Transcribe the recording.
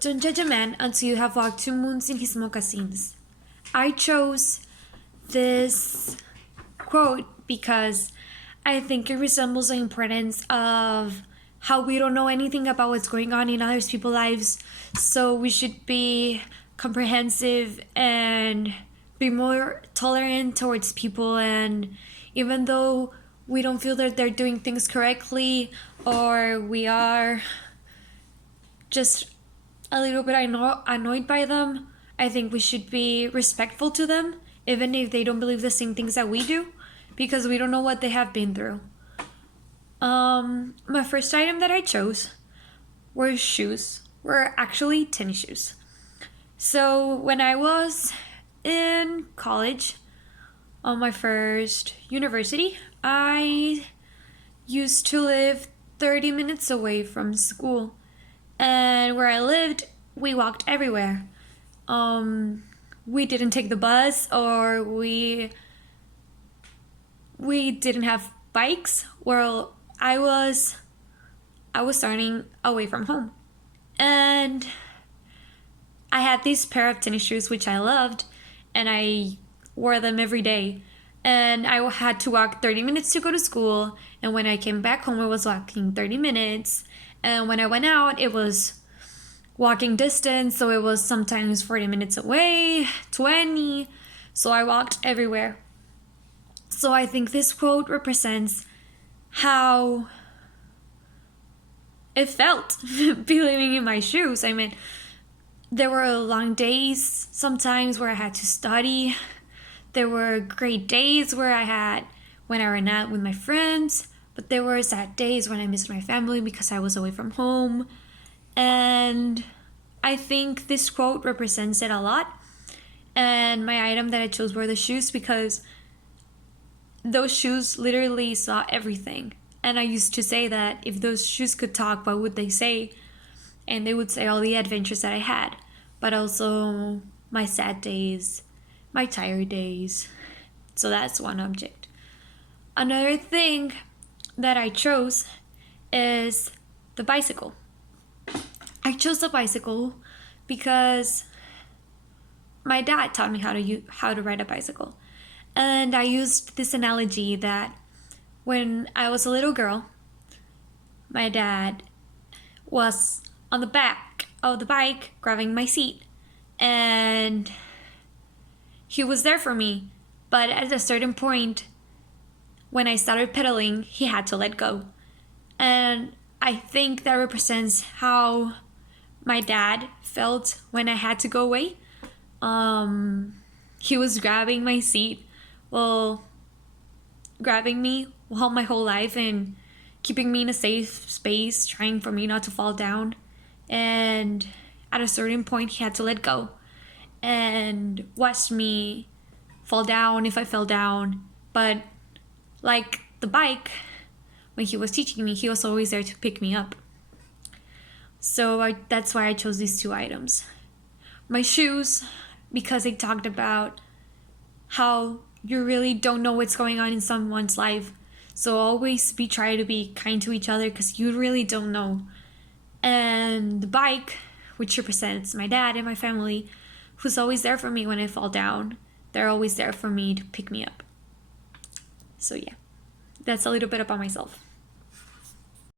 Don't judge a man until you have walked 2 moons in his moccasins. I chose this quote because I think it resembles the importance of how we don't know anything about what's going on in other people's lives. So we should be comprehensive and be more tolerant towards people. And even though we don't feel that they're doing things correctly, or we are just a little bit annoyed by them, I think we should be respectful to them, even if they don't believe the same things that we do, because we don't know what they have been through. My first item that I chose were actually tennis shoes. So when I was in college, on my first university, I used to live 30 minutes away from school. And where I lived, we walked everywhere. We didn't take the bus, or we didn't have bikes. Well, I was starting away from home, and I had this pair of tennis shoes which I loved, and I wore them every day. And I had to walk 30 minutes to go to school, and when I came back home, I was walking 30 minutes. And when I went out, it was walking distance, so it was sometimes 40 minutes away, 20. So I walked everywhere. So I think this quote represents how it felt be living in my shoes. I mean, there were long days sometimes where I had to study. There were great days when I ran out with my friends. But there were sad days when I missed my family because I was away from home. And I think this quote represents it a lot. And my item that I chose were the shoes, because those shoes literally saw everything. And I used to say that if those shoes could talk, what would they say? And they would say all the adventures that I had, but also my sad days, my tired days. So that's one object. Another thing that I chose is the bicycle. I chose the bicycle because my dad taught me how to ride a bicycle. And I used this analogy that when I was a little girl, my dad was on the back of the bike grabbing my seat, and he was there for me. But at a certain point, when I started pedaling, he had to let go. And I think that represents how my dad felt when I had to go away. He was grabbing my seat, grabbing me my whole life and keeping me in a safe space, trying for me not to fall down. And at a certain point, he had to let go and watched me fall down if I fell down. But like the bike, when he was teaching me, he was always there to pick me up. So that's why I chose these two items. My shoes, because they talked about how you really don't know what's going on in someone's life. So always try to be kind to each other, because you really don't know. And the bike, which represents my dad and my family, who's always there for me when I fall down. They're always there for me to pick me up. So yeah, that's a little bit about myself.